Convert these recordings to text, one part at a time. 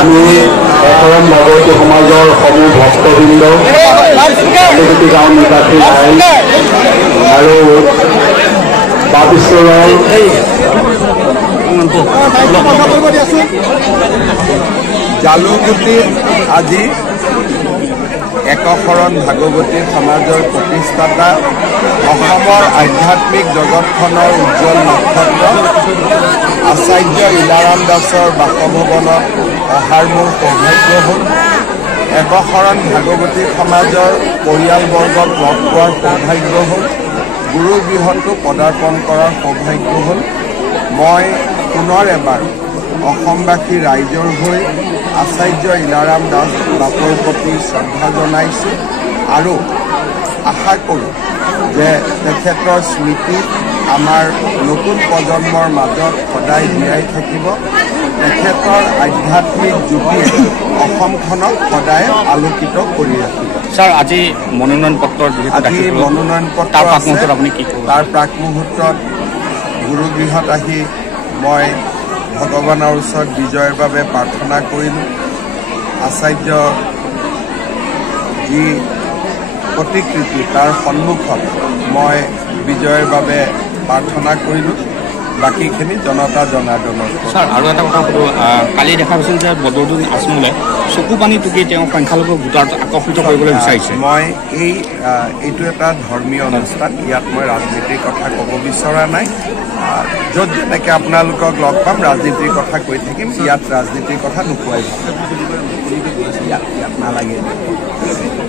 আমি একৰণ ভাগৱতী সমাজৰ সমূহ ভক্তবৃন্দ ভাগৱতী গাঁও নিবাসী ৰাইজ আৰু বাবিশ্বৰৰ জালুগুটিত আজি একশৰণ ভাগৱতী সমাজৰ প্ৰতিষ্ঠাতা অসমৰ আধ্যাত্মিক জগতখনৰ উজ্জ্বল নক্ষত্ৰ আচাৰ্য ইলাৰাম দাসৰ বাসভৱনত অহাৰ মোৰ সৌভাগ্য হ'ল। একশৰণ ভাগৱতী সমাজৰ পৰিয়ালবৰ্গক লগ পোৱাৰ সৌভাগ্য হ'ল। গুৰু গৃহতো পদাৰ্পণ কৰাৰ সৌভাগ্য হ'ল। মই পুনৰ এবাৰ অসমবাসী ৰাইজৰ হৈ আচাৰ্য ইলাৰাম দাস বাপুৰ প্ৰতি শ্ৰদ্ধা জনাইছোঁ আৰু আশা কৰোঁ যে তেখেতৰ স্মৃতি আমাৰ নতুন প্ৰজন্মৰ মাজত সদায় জীয়াই থাকিব। তেখেতৰ আধ্যাত্মিক জ্যোতিয়ে অসমখনক সদায় আলোকিত কৰি ৰাখিব। ছাৰ, আজি মনোনয়ন পত্ৰৰ আজি মনোনয়ন পত্ৰ আপুনি কি ক'ব? তাৰ প্ৰাক মুহূৰ্তত গুৰুগৃহত আহি মই ভগৱানৰ ওচৰত বিজয়ৰ বাবে প্ৰাৰ্থনা কৰিলোঁ। আচাৰ্য যি প্ৰতিকৃতি তাৰ সন্মুখত মই বিজয়ৰ বাবে প্ৰাৰ্থনা কৰিলোঁ। বাকীখিনি জনতা জনাৰ্দনৰ। ছাৰ, আৰু এটা কথা সোধোঁ, কালি দেখা গৈছিল যে বদৰুদ্দিন আজমলে চকু পানী টুকি তেওঁ সংখ্যালঘু ভোটাৰ আকৰ্ষিত কৰিবলৈ বিচাৰিছে। মই এইটো এটা ধৰ্মীয় অনুষ্ঠান, ইয়াত মই ৰাজনীতিৰ কথা ক'ব বিচৰা নাই। য'ত যেনেকৈ আপোনালোকক লগ পাম ৰাজনীতিৰ কথা কৈ থাকিম, ইয়াত ৰাজনীতিৰ কথা নোকোৱাই ইয়াত নালাগে,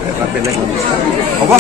এটা বেলেগ অনুষ্ঠান হ'ব।